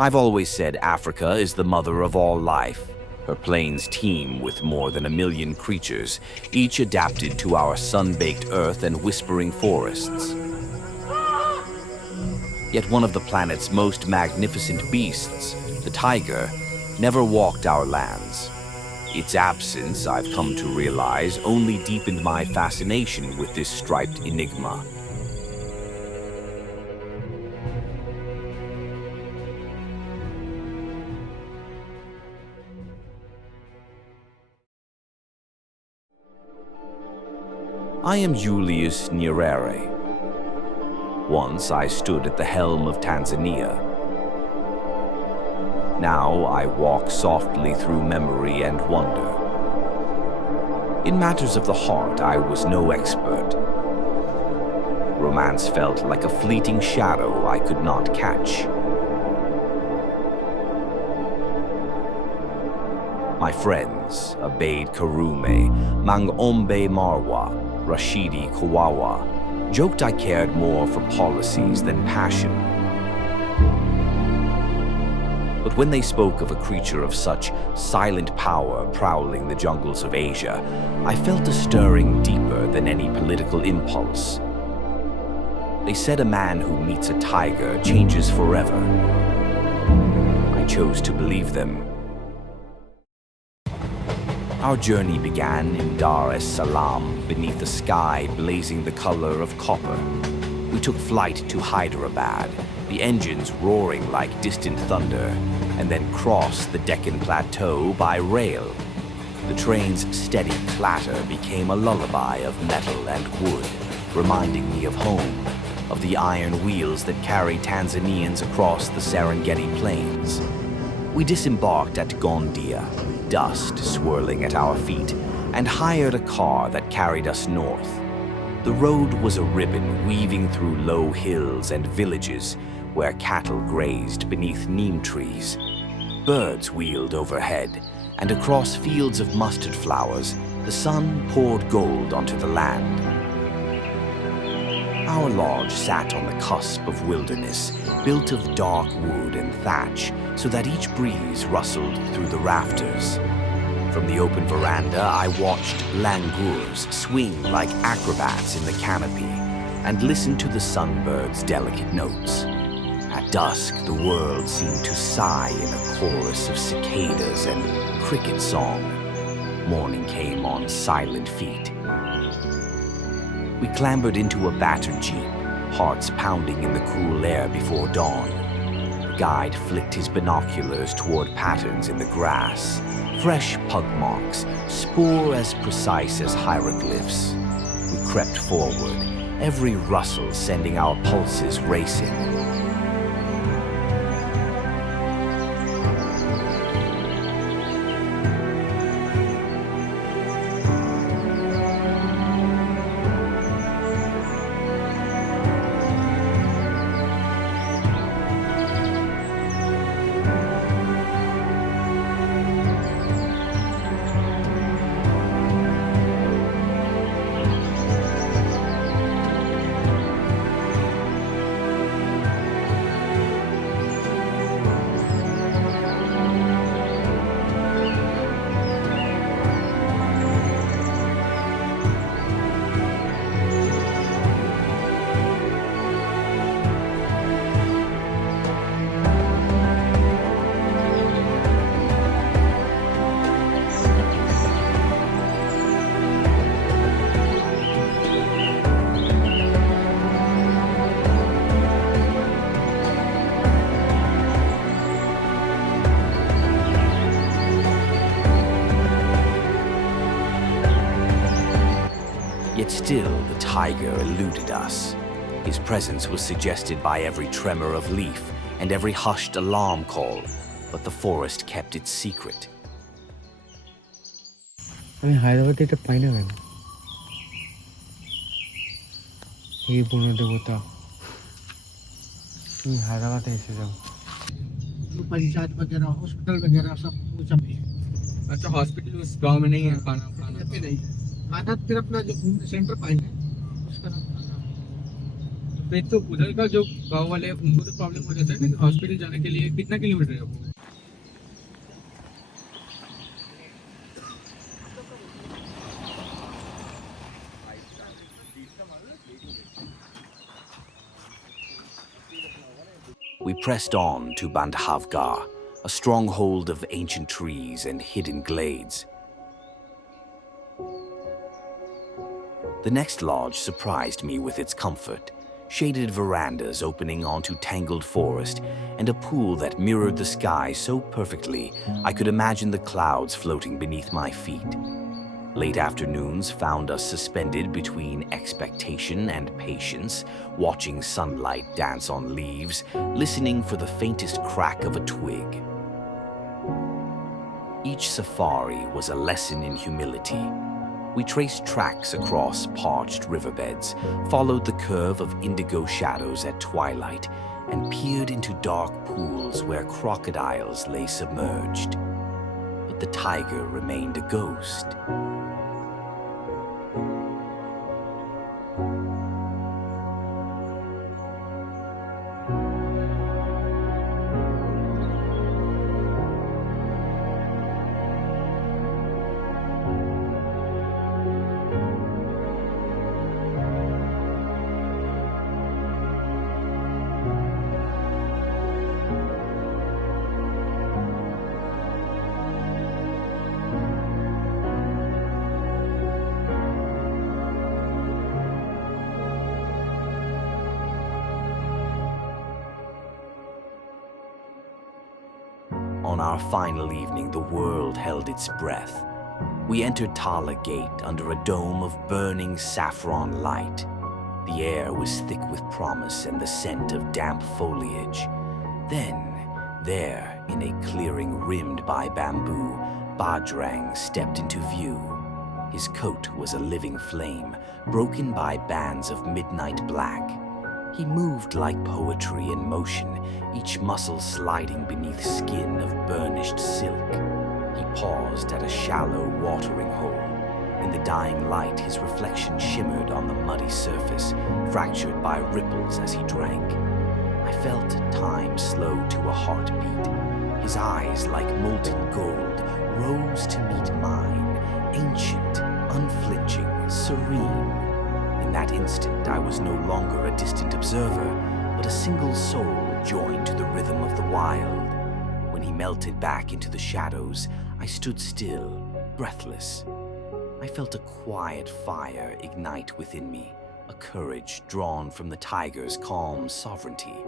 I've always said Africa is the mother of all life. Her plains teem with more than 1 million creatures, each adapted to our sun-baked earth and whispering forests. Yet one of the planet's most magnificent beasts, the tiger, never walked our lands. Its absence, I've come to realize, only deepened my fascination with this striped enigma. I am Julius Nyerere. Once I stood at the helm of Tanzania. Now I walk softly through memory and wonder. In matters of the heart, I was no expert. Romance felt like a fleeting shadow I could not catch. My friends, Abeid Karume, Mangombe Marwa, Rashidi Kawawa, joked I cared more for policies than passion. But when they spoke of a creature of such silent power prowling the jungles of Asia, I felt a stirring deeper than any political impulse. They said a man who meets a tiger changes forever. I chose to believe them. Our journey began in Dar es Salaam, beneath a sky blazing the color of copper. We took flight to Hyderabad, the engines roaring like distant thunder, and then crossed the Deccan Plateau by rail. The train's steady clatter became a lullaby of metal and wood, reminding me of home, of the iron wheels that carry Tanzanians across the Serengeti Plains. We disembarked at Gondia, dust swirling at our feet, and hired a car that carried us north. The road was a ribbon weaving through low hills and villages where cattle grazed beneath neem trees. Birds wheeled overhead, and across fields of mustard flowers, the sun poured gold onto the land. Our lodge sat on the cusp of wilderness, built of dark wood and thatch, so that each breeze rustled through the rafters. From the open veranda, I watched langurs swing like acrobats in the canopy and listened to the sunbird's delicate notes. At dusk, the world seemed to sigh in a chorus of cicadas and cricket song. Morning came on silent feet. We clambered into a battered jeep, hearts pounding in the cool air before dawn. The guide flicked his binoculars toward patterns in the grass, fresh pug marks, spoor as precise as hieroglyphs. We crept forward, every rustle sending our pulses racing. Yet still, the tiger eluded us. His presence was suggested by every tremor of leaf and every hushed alarm call, but the forest kept its secret. আমি হায়দ্রাবাদে এটা পাই না কেন? এই বন দেবতা তুমি হায়দ্রাবাদে এসে যাও। पंचायत वगैरह हॉस्पिटल वगैरह सब कुछ अभी है। अच्छा हॉस्पिटल उस गांव में नहीं है, खाना यहाँ पे नहीं है। खाना फिर अपना जो सेंटर पाएंगे उसका नाम खाना। फिर तो उधर का जो गांव वाले हैं उनको तो प्रॉब्लम हो जाता है ना हॉस्पिटल जाने के लिए कितना किलोमीटर है वो We pressed on to Bandhavgarh, a stronghold of ancient trees and hidden glades. The next lodge surprised me with its comfort. Shaded verandas opening onto tangled forest, and a pool that mirrored the sky so perfectly I could imagine the clouds floating beneath my feet. Late afternoons found us suspended between expectation and patience, watching sunlight dance on leaves, listening for the faintest crack of a twig. Each safari was a lesson in humility. We traced tracks across parched riverbeds, followed the curve of indigo shadows at twilight, and peered into dark pools where crocodiles lay submerged. But the tiger remained a ghost. On our final evening, the world held its breath. We entered Tala Gate under a dome of burning saffron light. The air was thick with promise and the scent of damp foliage. Then, there, in a clearing rimmed by bamboo, Bajrang stepped into view. His coat was a living flame, broken by bands of midnight black. He moved like poetry in motion, each muscle sliding beneath skin of burnished silk. He paused at a shallow watering hole. In the dying light, his reflection shimmered on the muddy surface, fractured by ripples as he drank. I felt time slow to a heartbeat. His eyes, like molten gold, rose to meet mine, ancient, unflinching, serene. In that instant, I was no longer a distant observer, but a single soul joined to the rhythm of the wild. When he melted back into the shadows, I stood still, breathless. I felt a quiet fire ignite within me, a courage drawn from the tiger's calm sovereignty.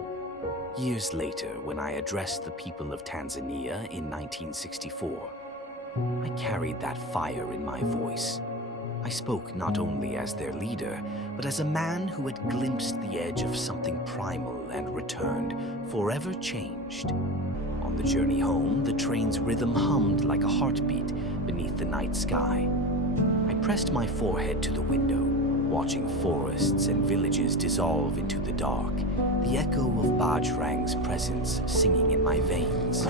Years later, when I addressed the people of Tanzania in 1964, I carried that fire in my voice. I spoke not only as their leader, but as a man who had glimpsed the edge of something primal and returned, forever changed. On the journey home, the train's rhythm hummed like a heartbeat beneath the night sky. I pressed my forehead to the window, watching forests and villages dissolve into the dark, the echo of Bajrang's presence singing in my veins.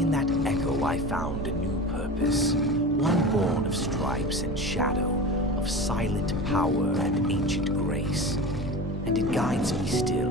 In that echo, I found a new purpose, one born of stripes and shadow, of silent power and ancient grace. And it guides me still,